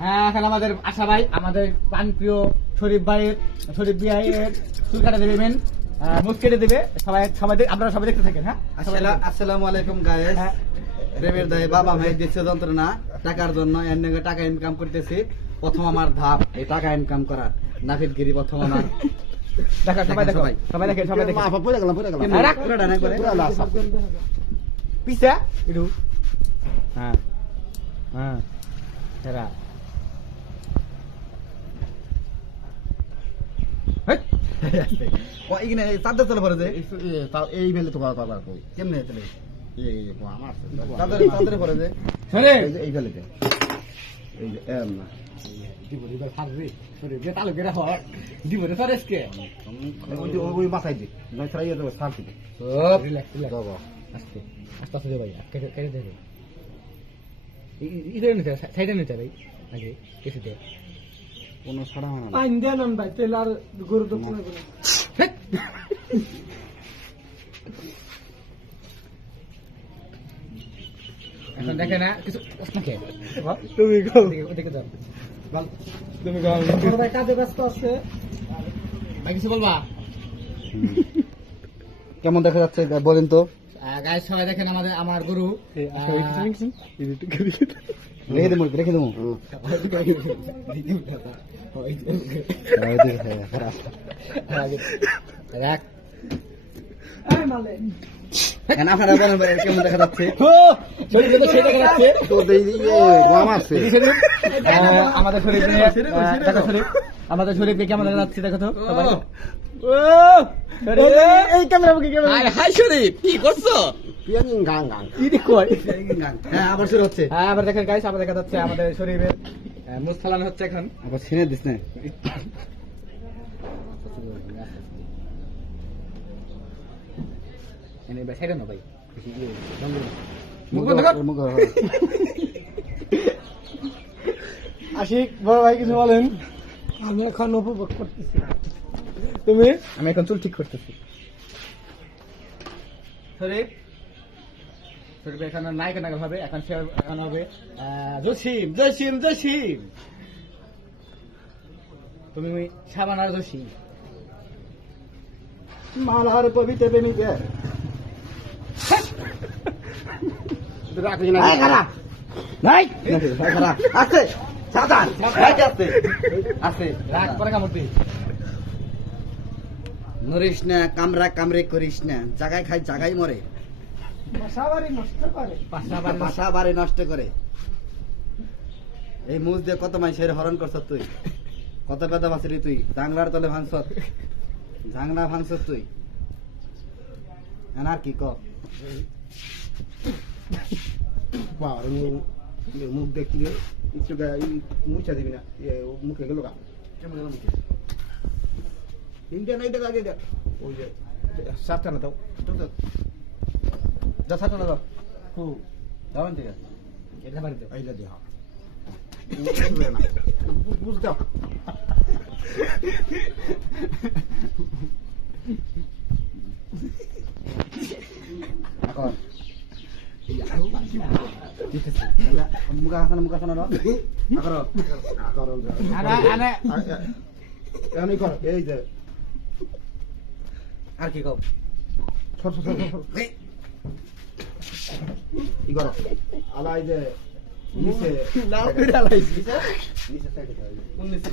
হ্যাঁ এখন আমাদের আশা ভাই আমাদের প্রাণপ্রিয় শরীফ ভাইয়ের শরীফ ভাইয়ের চুল কাটা দেবে মুখ কেটে দেবে। সবাই সবাই আপনারা সবাই দেখতে থাকেন হ্যাঁ? আসসালামু আলাইকুম গায়েস হ্যাঁ। প্রেমের দায় বাবা দিচ্ছে যন্ত্রণা টাকার জন্য এর নাকি টাকা ইনকাম করতেছি। প্রথম আমার ধাপ এই টাকা ইনকাম করার। নাফিদ গিরি প্রথম আমার। দেখো সবাই দেখো সবাই। সবাই দেখে সবাই দেখে গেলাম গেলাম। হ্যাঁ, রাখ। পুরোটা না করে। পুরা লাস একটু হ্যাঁ। হ্যাঁ। সেরা হেই, ও, এইখানে এই চাঁদের তলে পড়ে এই বেলে তো কথা কথা কই? কেমনে তলে এই আমার চাঁদের চাঁদের পড়ে যে শরীফ এই যে এই বেলেতে এই এম। না সার ভাই আগে কিছু দে। কোনো ছাড়া হয় না। পাইন দিয়ে নন ভাই তেল আর গরু তো কোনো কোনো এখন দেখে না কিছু তুমি গাও যাও। তুমি ভাই কাজে ব্যস্ত আছে। ভাই কিছু বলবা? কেমন দেখা যাচ্ছে? বলেন তো। গাইস সবাই দেখেন আমাদের আমার গুরু। রেখে দেবো রেখে দেবো। আপনারা বলেন কেমন দেখা যাচ্ছে? গোয়া আমাদের শরীর আমাদের শরীরকে কেমন দেখা যাচ্ছে দেখো তো শরীর এই ক্যামেরা বুকি ক্যামেরা হাই হাই শরীফ কি করছ? পিয়াং গাং গাং। ইদি কই? হ্যাঁ আবার শুরু হচ্ছে। হ্যাঁ আবার দেখেন গাইস আবার দেখা যাচ্ছে আমাদের শরীরের মুখ হচ্ছে এখন। আবার ছিনে দিস না এনে ভাই সাইডে না ভাই। মুখ বন্ধ কর। মুখ আশিক বড় ভাই কিছু বলেন। আমি এখন উপভোগ করতেছি। তুমি? আমি এখন চুল ঠিক করতেছি। শরীফ শরীফ এখন নায়ক নায়ক হবে এখন সে এখন হবে। জসিম জসিম জসিম। তুমি সাবান আর জসিম। মালার পবিতে বেনিতে রাখলি না। নাই আছে। সাদান আছে। আছে রাগ করে কামড় তুই নরিস না কামরা কামরে করিস না। জাগায় খাই জাগায় মরে। করে। বাসা বাড়ি নষ্ট করে। এই মুজ দিয়ে কত মানুষের হরণ করছ তুই? কত কথা বাঁচলি তুই? জাংলার তলে ভাঙছ জাংলা ভাঙছ তুই। আর কি ক? বাবা মুখ দেখলে? একটু মুছা দিবি না মুখে গেল গা কেমন গেল মুখে নাই দেখ আগে দেখ ওই যে সাতটা না দাও দাও, দাও। যা সাথে না দাও যাবেন ঠিক আছে এটা বাড়ি দাও এইটা দিয়ে হ্যাঁ বুঝ দাও এখন মুখা খানো মুখা খানো আকর কারণ আনা আনা এমনি কর। এই যে। আর কি কও? সর সর সর ই করো। আলা এই যে নিচে। নাও করে আলাইছি। নিচে সাইডে। কোন নিছে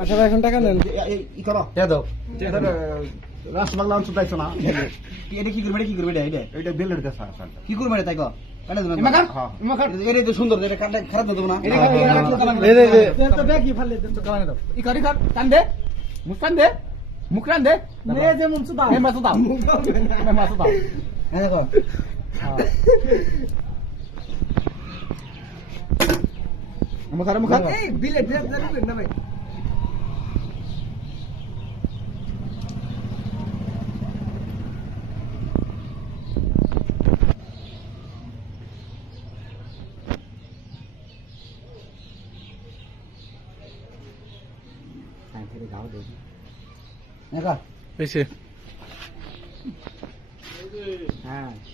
আচ্ছা ভাই এখন টাকা নেন। দে দাও। রাসবাংলা অঞ্চল তাইছো না? এটা কি করবে কি করবে এটা এটা? বেলের দেশ আছে কি করবে তাই কো হ্যাঁ। সুন্দর খারাপ দেব না। এটা খারাপ- এটা খারাপ কালার না। এই যে দেন তো ব্যাগই ফালে দেন তো কামানে দাও ই করি কর টান দে মুখ টান দে মুখ টান দে নে যেমন সুদা এই মাছ